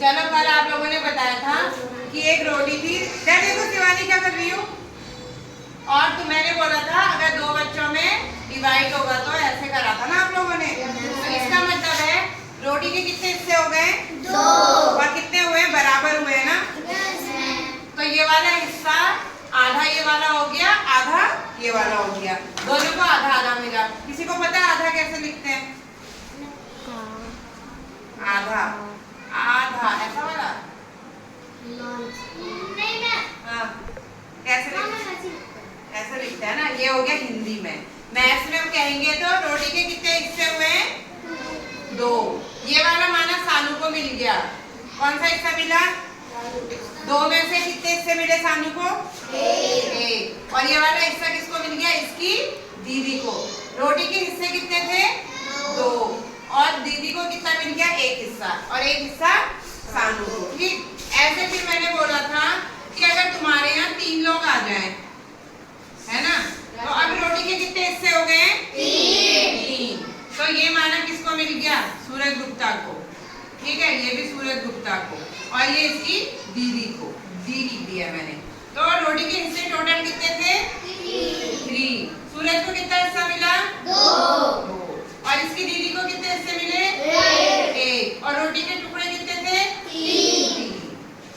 चलो कल आप लोगों ने बताया था कि एक रोटी थी। देखो शिवानी क्या कर रही हूँ। और तो मैंने बोला था अगर दो बच्चों में डिवाइड होगा तो ऐसे करा था ना आप लोगों ने। तो इसका मतलब है रोटी के कितने हिस्से हो गए? 2। और कितने हुए? बराबर हुए ना। तो ये वाला हिस्सा आधा ये वाला हो गया, आधा ये वाला हो गया, दोनों को आधा आधा मिला। किसी को पता है आधा कैसे लिखते हैं? आधा आधा ऐसा वाला हाँ कैसे ऐसे लिखते हैं ना। ये हो गया हिंदी में। मैथ्स में हम कहेंगे तो रोटी के कितने हिस्से हुए? 2। ये वाला माना सानू को मिल गया। कौन सा हिस्सा मिला? 2 में से कितने हिस्से मिले सानू को? 1। और ये वाला हिस्सा किसको मिल गया? इसकी दीदी को। रोटी के हिस्से कितने थे? 2। और दीदी को कितना मिल गया? 1 हिस्सा और 1 हिस्सा सानू को। ठीक। ऐसे फिर मैंने बोला था कि अगर तुम्हारे यहाँ 3 लोग आ जाएं, है ना, तो अब रोटी के कितने हिस्से हो गए? 3। तो ये माना किसको मिल गया? सूरज गुप्ता को। ठीक है, ये भी सूरज गुप्ता को और ये इसकी दीदी को। दी लिख दिया मैंने। तो रोटी के हिस्से टोटल कितने थे? 3। सूरज को कितना हिस्सा मिला? 2। और इसकी दीदी को कितने हिस्से मिले? 1। और रोटी के टुकड़े कितने थे? 3।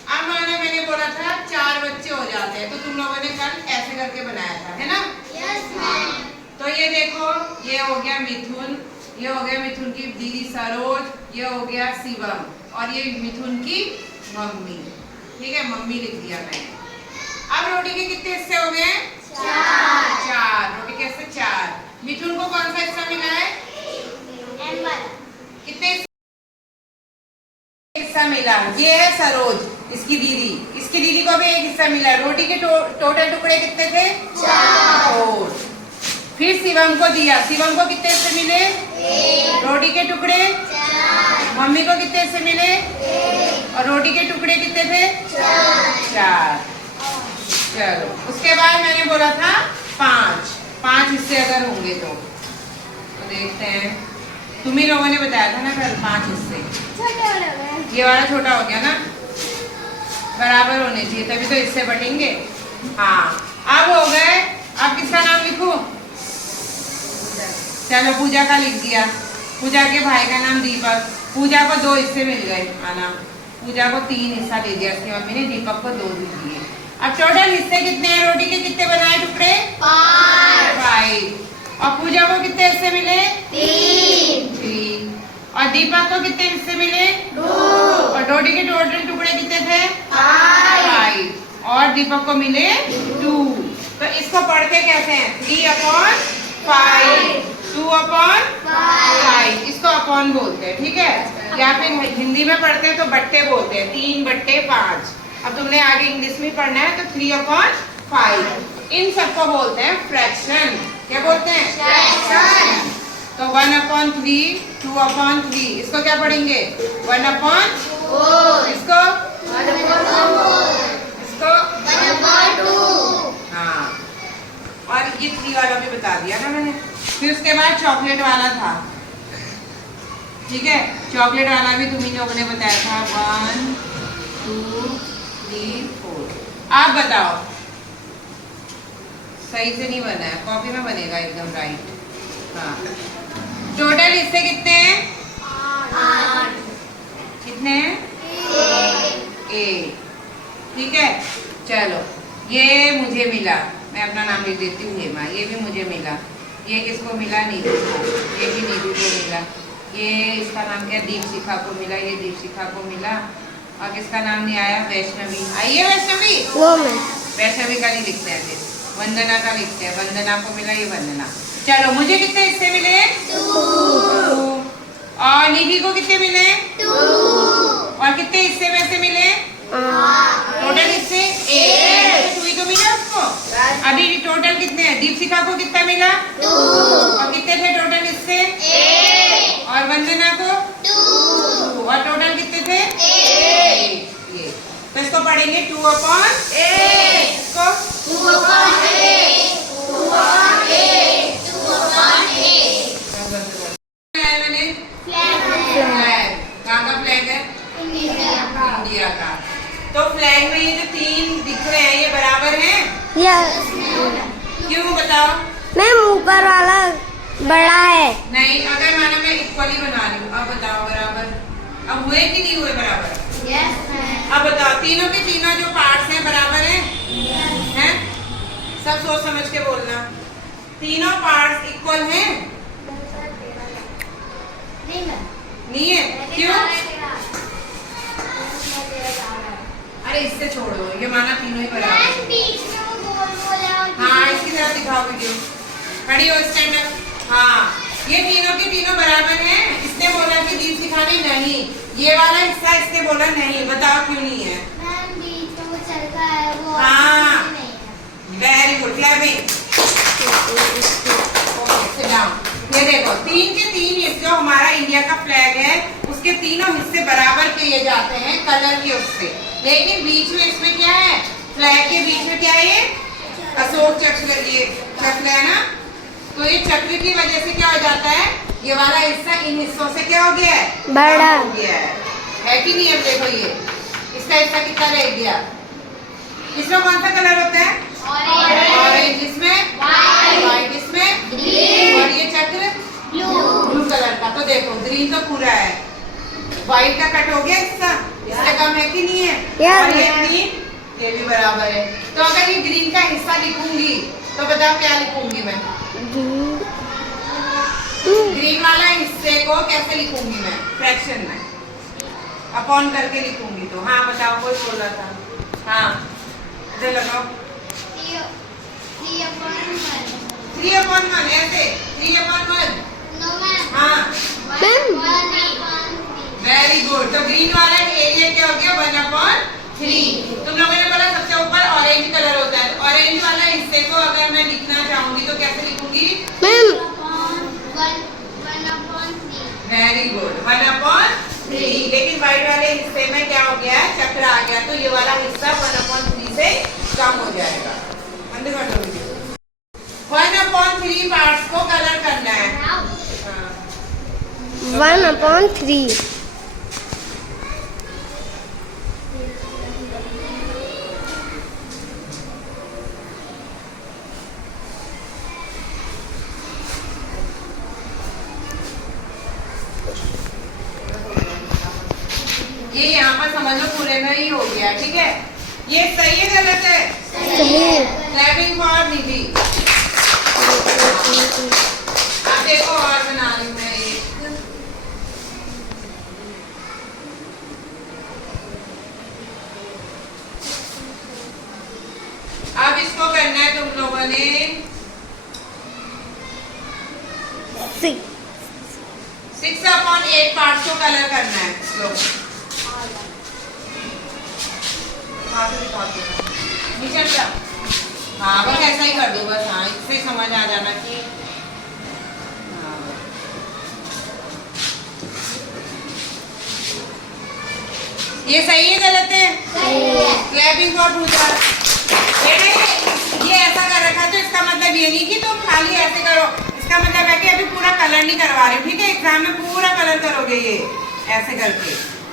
अब माना मैंने बोला था 4 बच्चे हो जाते हैं, तो तुम लोगों ने कल ऐसे करके बनाया था, है ना? Yes ma'am. तो ये देखो, ये हो गया मिथुन, ये हो गया मिथुन की दीदी सरोज, ये हो गया शिवम और ये मिथुन की मम्मी। ठीक है, मम्मी लिख दिया मैंने। अब रोटी के कितने हिस्से हो गए? 4। रोटी के हिस्से 4। मिथुन को कौन सा हिस्सा मिला है? कितने हिस्सा मिला? ये है सरोज, इसकी दीदी। इसकी दीदी को भी 1 हिस्सा मिला। रोटी के टोटल टुकड़े कितने थे? 4। फिर शिवम को दिया। शिवम को कितने हिस्से मिले? 1। रोटी के टुकड़े 4। मम्मी को कितने हिस्से मिले? 1। और रोटी के टुकड़े कितने थे? 4। चलो, उसके बाद मैंने बोला था 5 हिस्से अगर होंगे तो देखते हैं। तुम ही लोगों ने बताया था ना कल 5 हिस्से। ये वाला छोटा हो गया ना, बराबर होने चाहिए तभी तो हिस्से बटेंगे। हाँ, अब हो गए। अब किसका नाम लिखूं? चलो, पूजा का लिख दिया। पूजा के भाई का नाम दीपक। पूजा को 2 हिस्से मिल गए। आना, पूजा को 3 हिस्सा दे दिया उसकी मम्मी ने, दीपक को 2 दे दिए। अब टोटल हिस्से कितने हैं? रोटी के कितने बनाए टुकड़े? 5। और पूजा को कितने हिस्से मिले? 3। और दीपक को कितने हिस्से मिले? 2। और रोटी के टोटल टुकड़े कितने थे? 5। और दीपक को मिले 2। तो इसको पढ़ते कैसे हैं? 3/5, 2/5। इसको अपॉन बोलते हैं, ठीक है? या फिर हिंदी में पढ़ते हैं तो बट्टे बोलते हैं, 3/5। अब तुमने आगे इंग्लिश में पढ़ना है तो 3/5। इन सबको बोलते हैं फ्रैक्शन। क्या बोलते हैं? फ्रैक्शन। तो 1/3, 2/3। इसको क्या पढ़ेंगे? 1/4। इसको 1/2। हाँ, और ये 3 वाला भी बता दिया ना मैंने। फिर उसके बाद चॉकलेट वाला था। ठीक है, चॉकलेट वाला भी तुम ही लोगों ने बताया था। 1 2 3 4। आप बताओ। सही से नहीं बना है, कॉपी में बनेगा एकदम राइट। हाँ, टोटल हिस्से कितने हैं? 8। कितने हैं? 1। ठीक है, चलो, ये मुझे मिला। मैं अपना नाम लिख देती हूँ, हेमा। ये भी मुझे मिला। ये किसको मिला? नीतू को। ये भी नीतू को मिला। ये इसका नाम क्या? दीपशिखा को मिला। ये दीपशिखा को मिला। और किसका नाम नहीं आया? वैष्णवी। आइए वैष्णवी। वैष्णवी का नहीं लिखते हैं, फिर वंदना का लिखते हैं। वंदना को मिला, ये वंदना। चलो, मुझे कितने हिस्से मिले? 2। और निधि को कितने मिले? 2। और कितने हिस्से में से मिले? टोटल हिस्से 1। 2 ही तो मिला उसको। अभी टोटल कितने हैं? दीपशिखा को कितना मिला? 2। और कितने थे टोटल हिस्से? 1। और वंदना को 2। और टोटल कितने थे? 1। ये तो इसको पढ़ेंगे 2/8। इसको 2/8। 2/8। 2/8। मैंने फ्लैग। कहाँ का फ्लैग है? फ्लैग में ये जो 3 दिख रहे हैं ये बराबर हैं? यस क्यों बताओ? मैम ऊपर वाला बड़ा है। नहीं, अगर माना मैं इक्वली बना रही हूँ, अब बताओ बराबर अब हुए कि नहीं हुए बराबर? अब बताओ तीनों के तीनों जो पार्ट्स हैं बराबर हैं? सब सोच समझ के बोलना। तीनों पार्ट्स इक्वल हैं? नहीं है। क्यों? अरे इससे छोड़ो, ये माना तीनों ही बराबर। हाँ इसकी तरफ दिखाओ वीडियो। खड़ी हो स्टैंड अप। हाँ ये तीनों के तीनों बराबर हैं। इसने बोला कि दीप सिखाने नहीं, ये वाला हिस्सा इसने बोला नहीं। बताओ क्यों नहीं है? हाँ very good clapping. Sit down. ये देखो 3 के 3 हिस्से जो हमारा इंडिया का फ्लैग है उसके तीनों हिस्से बराबर किए जाते हैं कलर के उससे, लेकिन बीच में इसमें क्या है? फ्लैग के बीच में क्या है? ये अशोक चक्र, ये चक्र है ना, तो ये चक्र की वजह से क्या हो जाता है? ये वाला हिस्सा इन हिस्सों से क्या हो गया है? बड़ा हो गया है कि नहीं? अब देखो ये इसका हिस्सा कितना रह गया? इसमें कौन सा कलर होता है? ऑरेंज। इसमें व्हाइट, इसमें ग्रीन, और ये चक्र ब्लू कलर का। तो देखो ग्रीन तो पूरा है, व्हाइट का कट हो गया हिस्सा, इससे कम है कि नहीं है? और ये ग्रीन ये भी बराबर है। तो अगर ये ग्रीन का हिस्सा लिखूंगी तो बताओ क्या लिखूंगी मैं? ग्रीन वाला हिस्से को कैसे लिखूंगी मैं? फ्रैक्शन में अपॉन करके लिखूंगी। तो हाँ बताओ, कोई बोल रहा था? हाँ इधर लगाओ। 3/1 ऐसे 3/1। हाँ वेरी गुड। तो ग्रीन वाला एरिया क्या हो गया? 1/3। तुम लोगों ने बोला सबसे ऊपर ऑरेंज कलर होता है, तो ऑरेंज वाला हिस्से को अगर मैं लिखना चाहूंगी तो कैसे लिखूंगी? Very good 1/3। लेकिन व्हाइट वाले हिस्से में क्या हो गया? चक्र आ गया, तो ये वाला हिस्सा 1/3 से कम हो जाएगा। बंद कर दो वीडियो। 1/3 पार्ट्स को कलर करना है। 1/3 ये यहाँ पर समझ लो पूरे में ही हो गया, ठीक है? ये सही है गलत है? सही। क्लैपिंग फॉर निधि। अब देखो और बना रही हूँ मैं ये। अब इसको करना है तुम लोगों ने 6/8 पार्ट्स को कलर करना है। लो हाँ बस ऐसा ही कर दो बस। हाँ इससे समझ आ जाना कि ये सही है गलत है? क्लैपिंग फॉर पूछा। ये ऐसा कर रखा है तो इसका मतलब ये नहीं कि तुम खाली ऐसे करो, इसका मतलब है कि अभी पूरा कलर नहीं करवा रही, ठीक है? एग्जाम में पूरा कलर करोगे ये ऐसे करके,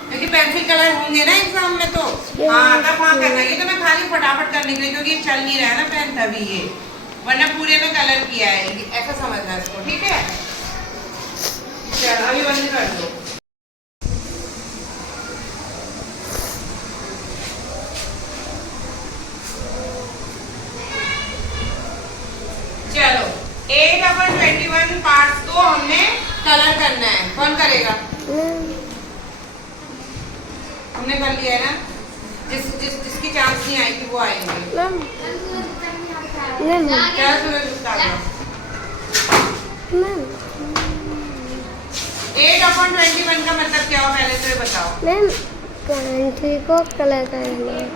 क्योंकि पेंसिल कलर होंगे ना एग्जाम में। तो हाँ तब वहाँ करना। ये तो मैं खाली फटाफट करने के लिए, क्योंकि ये चल नहीं रहा है ना पेन तभी ये, वरना पूरे में कलर किया है, ऐसा समझना इसको, ठीक है? चलो अभी बंद कर दो। चलो 8/21 पार्ट्स को हमने कलर करना है। कौन करेगा? हमने कर लिया है ना। जिसकी चांस नहीं आई थी वो आएंगे। क्या सूरज गुप्ता का 8/21 का मतलब क्या हो पहले से बताओ। मैम कंट्री को कलर करना है।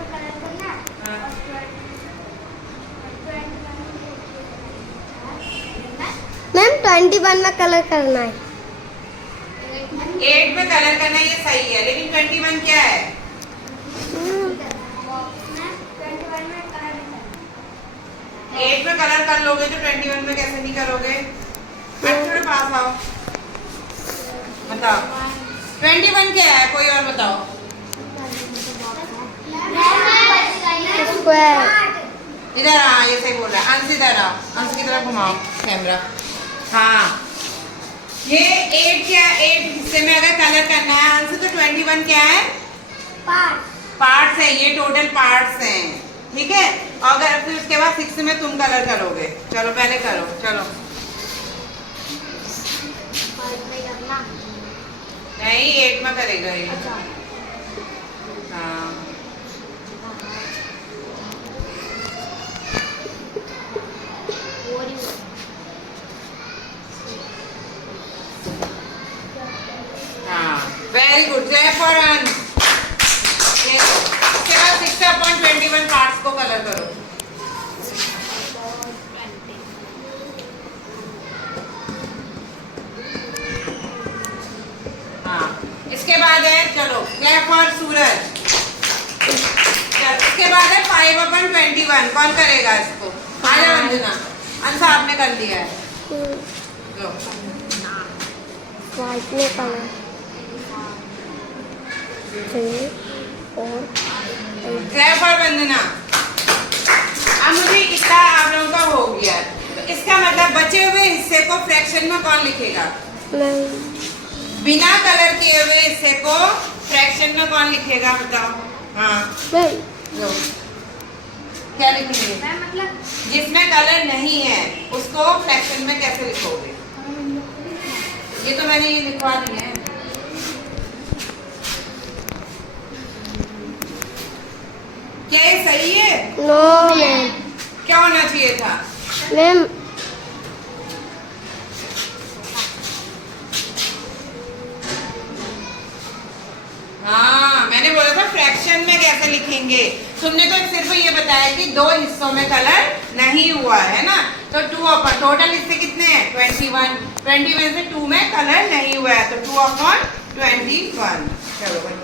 मैम 21 में कलर करना है। 8 में कलर करना ये सही है, लेकिन 21 क्या है? 8 में कलर कर लोगे तो 21 में कैसे नहीं करोगे? थोड़ा पास आओ, बताओ 21 क्या है? कोई और बताओ। स्क्वायर। इधर आ, ये सही बोल रहा है। अंश इधर आ, अंश की तरफ घुमाओ कैमरा। हाँ, ये 8 क्या, 8 हिस्से में अगर कलर करना है अंश, तो 21 क्या है? पार्ट्स है। ये टोटल पार्ट्स हैं, ठीक है। और अगर फिर उसके बाद 6 में तुम कलर करोगे। चलो पहले करो, चलो। नहीं, 8 में करेगा ये। हाँ, हाँ, वेरी गुड। जय फॉर अंश। इसके बाद 6/21 पार्ट्स को कलर करो। हाँ, इसके बाद है, चलो, जय फॉर सूरज। इसके बाद है 5/21। कौन करेगा इसको? आ जाओ अंजना। अंश आपने कर लिया है। लो, व्हाइट में कलर 3 और 8। जय फॉर वंदना। अब मुझे इतना आप लोगों का हो गया, तो इसका मतलब बचे हुए हिस्से को फ्रैक्शन में कौन लिखेगा? बिना कलर किए हुए हिस्से को फ्रैक्शन में कौन लिखेगा? बताओ। हाँ, लो, क्या लिखेंगे? मतलब जिसमें कलर नहीं है उसको फ्रैक्शन में कैसे लिखोगे? ये तो मैंने ये लिखवा दी है। क्या ये सही है? No ma'am. क्या होना चाहिए था? मैम हाँ, मैंने बोला था फ्रैक्शन में कैसे लिखेंगे। तुमने तो सिर्फ ये बताया कि 2 हिस्सों में कलर नहीं हुआ है ना, तो 2 टोटल हिस्से कितने हैं? 21 से 2 में कलर नहीं हुआ है, तो 2/21। चलो।